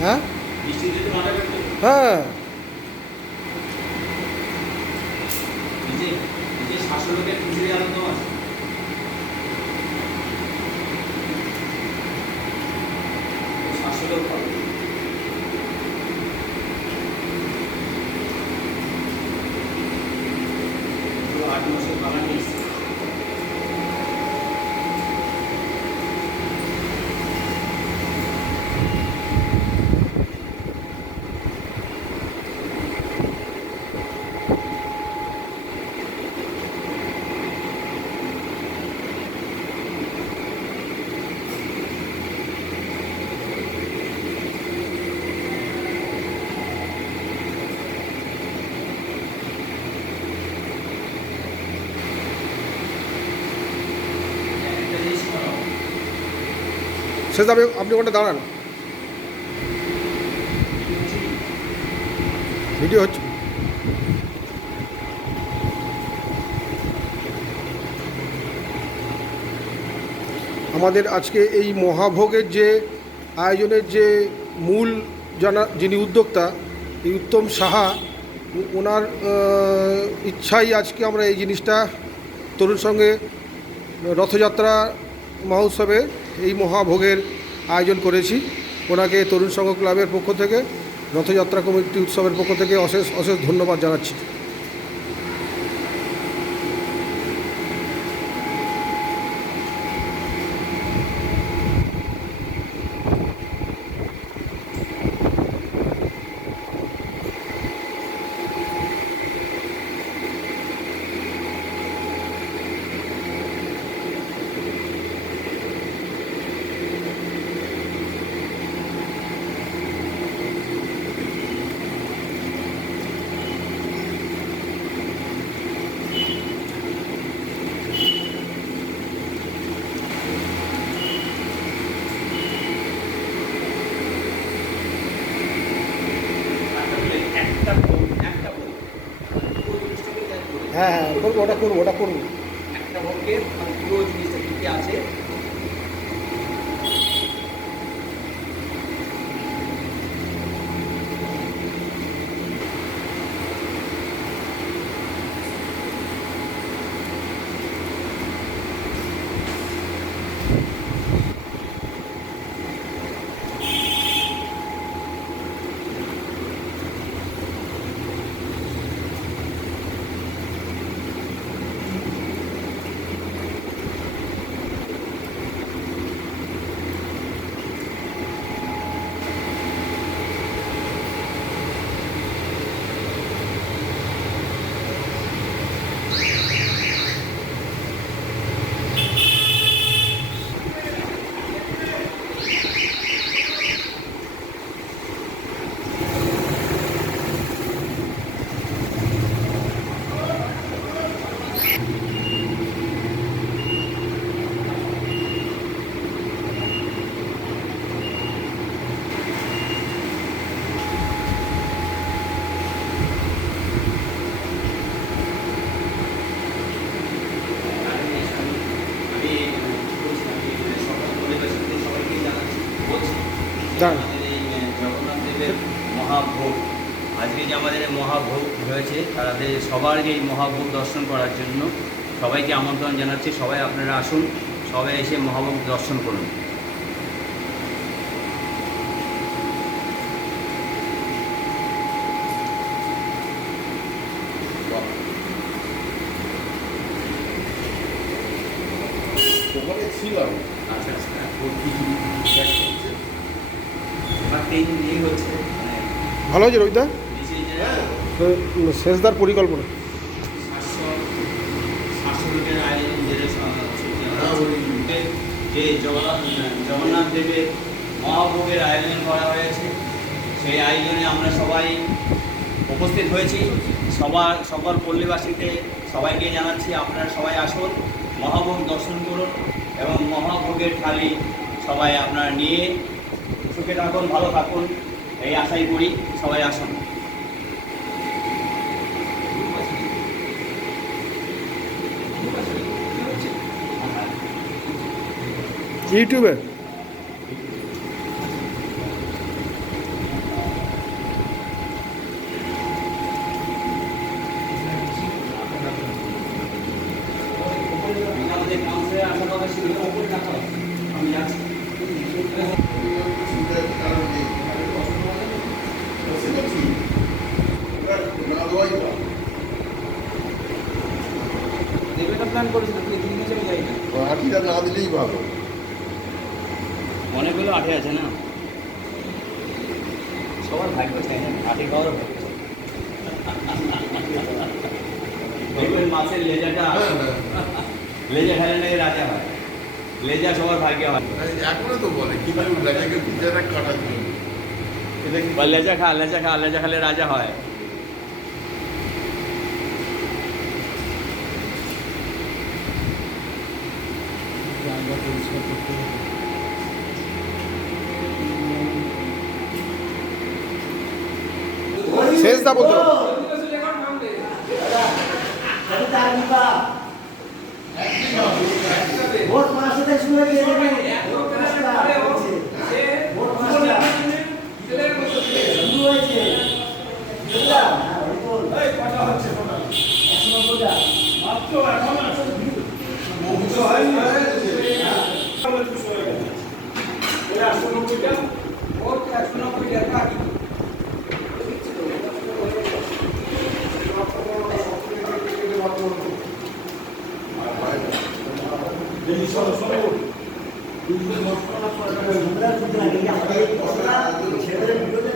হ্যাঁ হ্যাঁ শেষ দাবি আপনি ওখানে দাঁড়ান, ভিডিও হচ্ছে। আমাদের আজকে এই মহাভোগের যে আয়োজনের যে মূল যিনি উদ্যোক্তা, এই উত্তম সাহা, ওনার ইচ্ছাই আজকে আমরা এই জিনিসটা তরুণ সঙ্গে রথযাত্রা মহোৎসবে এই মহাভোগের আয়োজন করেছি। ওনাকে তরুণ সংঘ ক্লাবের পক্ষ থেকে, রথযাত্রা কমিটি উৎসবের পক্ষ থেকে অশেষ অশেষ ধন্যবাদ জানাচ্ছি। হ্যাঁ হ্যাঁ করবো, ওটা করবো। একটা ভোগের পুরো জিনিসটা কী কী আছে জগন্নাথ দেবের মহাভোগ, আজকে যে আমাদের মহাভোগ হয়েছে, তাদের সবারকে এই মহাভোগ দর্শন করার জন্য সবাইকে আমন্ত্রণ জানাচ্ছি। সবাই আপনারা আসুন, সবাই এসে মহাভোগ দর্শন করুন। আচ্ছা আচ্ছা, ভালো হয়েছে রোহিতদা, শেষদার পরিকল্পনা। যে জগন্নাথ দেবের মহাভোগের আয়োজন করা হয়েছে, সেই আয়োজনে আমরা সবাই উপস্থিত হয়েছি। সকল পল্লীবাসীকে সবাইকে জানাচ্ছি আপনারা সবাই আসুন, মহাভোগ দর্শন করুন এবং মহাভোগের থালি সবাই আপনারা নিয়ে সুখে থাকুন, ভালো থাকুন, এই আশাই করি। সবাই আসুন। ইউটিউবে আসার কথা ছিল ওপরে রাখা আছে। আমি যাচ্ছি। দেবে না প্ল্যান করেছিল তুই 3 মাসে আমি যাই না। আঠিটা না দিলেই ভালো। অনেকগুলো আঠে আছে না, সবার ভাগ্য চাই না, আঠে খাওয়ার ভাগ্য চাই। দেখবেন মাছের লেজাটা, লেজা খেলে নাকি রাজা হয়, লেজা সবার ভাগ্যে হয়। এখনো তো বলে কিন্তু রাজাকে বিচারা কাটার জন্য এটা কি বা লেজা খা, লেজা খা, লেজা খেলে রাজা হয়। শেষ দা বলতে হবে। ভোট মাসে থেকে শুরু হয়ে গেছে ভোট মাসটা শুরু হয়েছে বুঝলাম ছেলেদের ভিডিওতে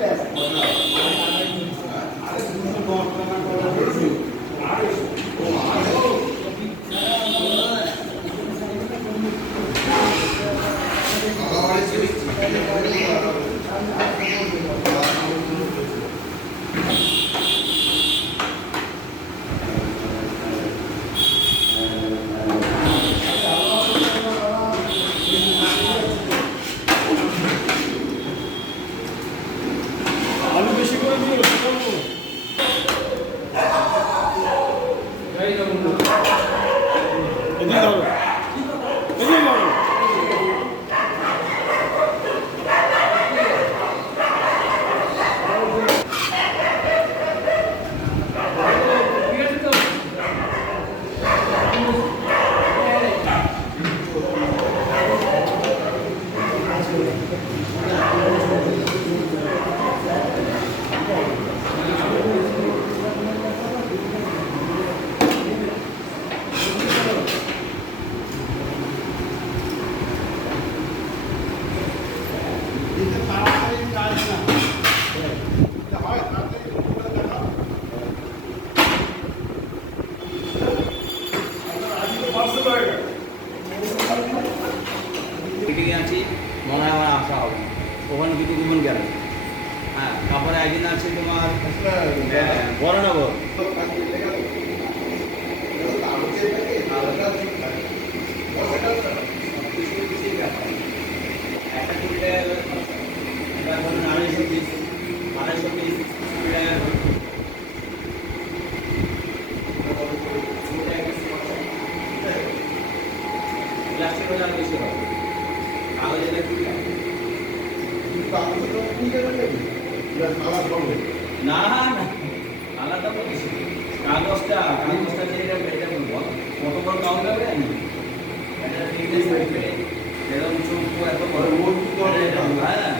থেকে আছি, মনে হয় আমার আসা হবে না। ওখানে কিছু জীবন গেল। হ্যাঁ, তারপরে একদিন আছে তোমার বড়নগর। একটা কুইন্টাল ধরুন 250 পিস, 250 পিস প্লাস্টিক বাজার বেশি হয়, কাগজের একটু কম। না না, আলাদা বলছি কাগজটা যে এটা বলবো কত বড় কাগজ হবে এটা ঠিক আছে, এরকম চুপ এত বড় হ্যাঁ